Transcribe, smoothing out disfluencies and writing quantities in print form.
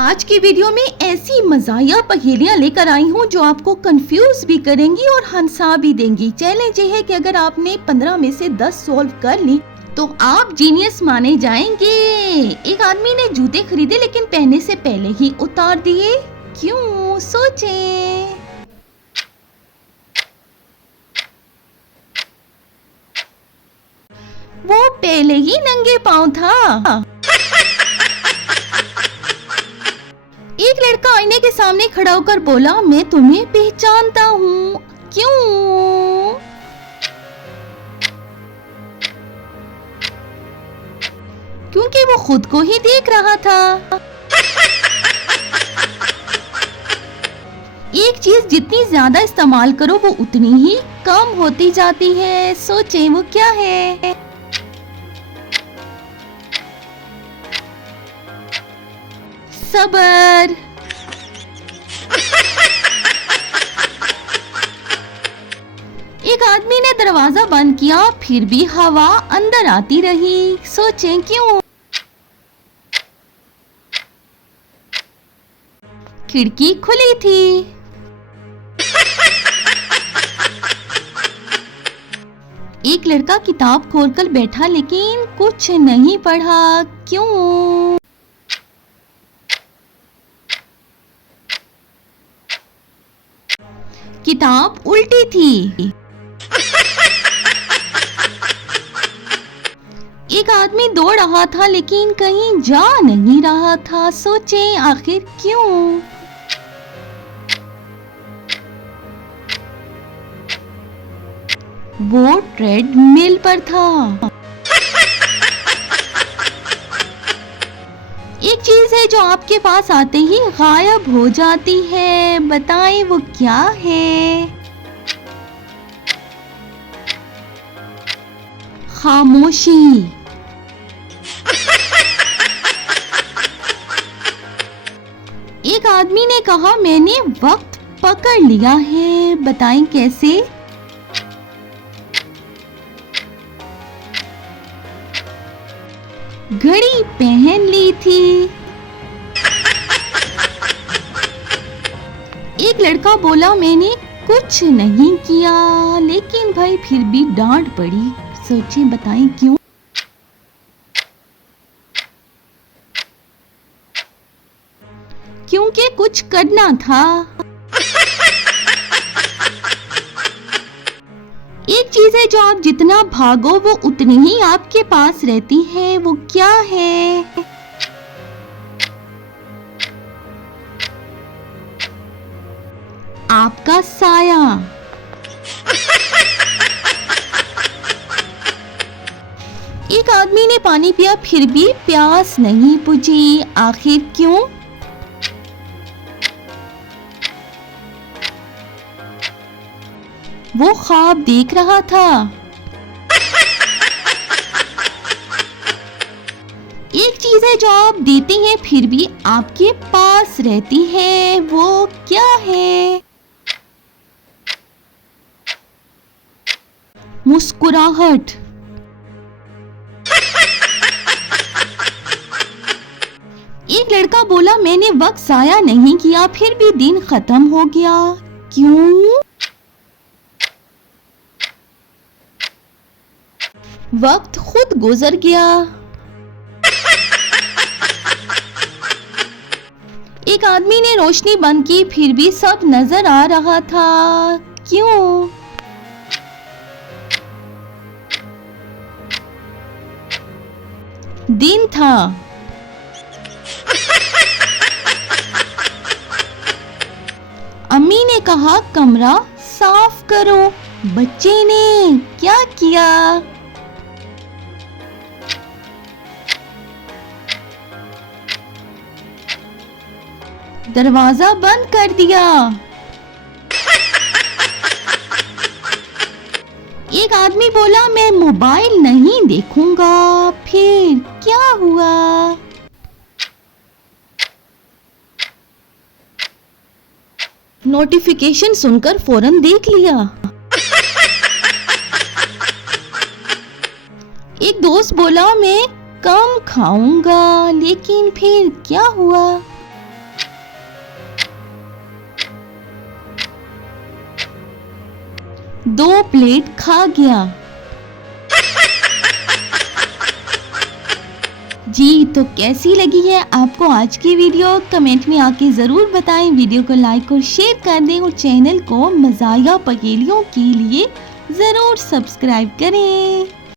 आज की वीडियो में ऐसी मज़ाया पहेलियां लेकर आई हूँ जो आपको कंफ्यूज भी करेंगी और हंसा भी देंगी। चैलेंज ये है कि अगर आपने 15 में से 10 सॉल्व कर ली तो आप जीनियस माने जाएंगे। एक आदमी ने जूते खरीदे लेकिन पहनने से पहले ही उतार दिए, क्यों? सोचें। वो पहले ही नंगे पांव था। एक लड़का आईने के सामने खड़ा होकर बोला, मैं तुम्हें पहचानता हूँ, क्यों? क्योंकि वो खुद को ही देख रहा था। एक चीज जितनी ज्यादा इस्तेमाल करो वो उतनी ही कम होती जाती है। सोचें वो क्या है? सब्र। एक आदमी ने दरवाजा बंद किया फिर भी हवा अंदर आती रही। सोचें क्यों? खिड़की खुली थी। एक लड़का किताब खोलकर बैठा लेकिन कुछ नहीं पढ़ा, क्यों? किताब उल्टी थी। एक आदमी दौड़ रहा था लेकिन कहीं जा नहीं रहा था। सोचें आखिर क्यों? वो ट्रेडमिल पर था। एक चीज है जो आपके पास आते ही गायब हो जाती है, बताएं वो क्या है? खामोशी। एक आदमी ने कहा, मैंने वक्त पकड़ लिया है, बताएं कैसे? घड़ी पहन ली थी। एक लड़का बोला, मैंने कुछ नहीं किया, लेकिन भाई फिर भी डांट पड़ी। सोचें बताएं क्यों? क्योंकि कुछ करना था। एक चीज है जो आप जितना भागो वो उतनी ही आपके पास रहती है, वो क्या है? आपका साया। एक आदमी ने पानी पिया फिर भी प्यास नहीं बुझी, आखिर क्यों? वो ख्वाब देख रहा था। एक चीज है जो आप देते हैं फिर भी आपके पास रहती है, वो क्या है? मुस्कुराहट। एक लड़का बोला, मैंने वक्त जाया नहीं किया फिर भी दिन खत्म हो गया, क्यों? वक्त खुद गुजर गया। एक आदमी ने रोशनी बंद की फिर भी सब नजर आ रहा था, क्यों? दिन था। अम्मी ने कहा, कमरा साफ करो। बच्चे ने क्या किया? दरवाजा बंद कर दिया। एक आदमी बोला, मैं मोबाइल नहीं देखूंगा, फिर क्या हुआ? नोटिफिकेशन सुनकर फौरन देख लिया। एक दोस्त बोला, मैं कम खाऊंगा, लेकिन फिर क्या हुआ? 2 प्लेट खा गया। जी तो कैसी लगी है आपको आज की वीडियो, कमेंट में आके ज़रूर बताएं। वीडियो को लाइक और शेयर कर दें और चैनल को मज़ाया पहेलियों के लिए ज़रूर सब्सक्राइब करें।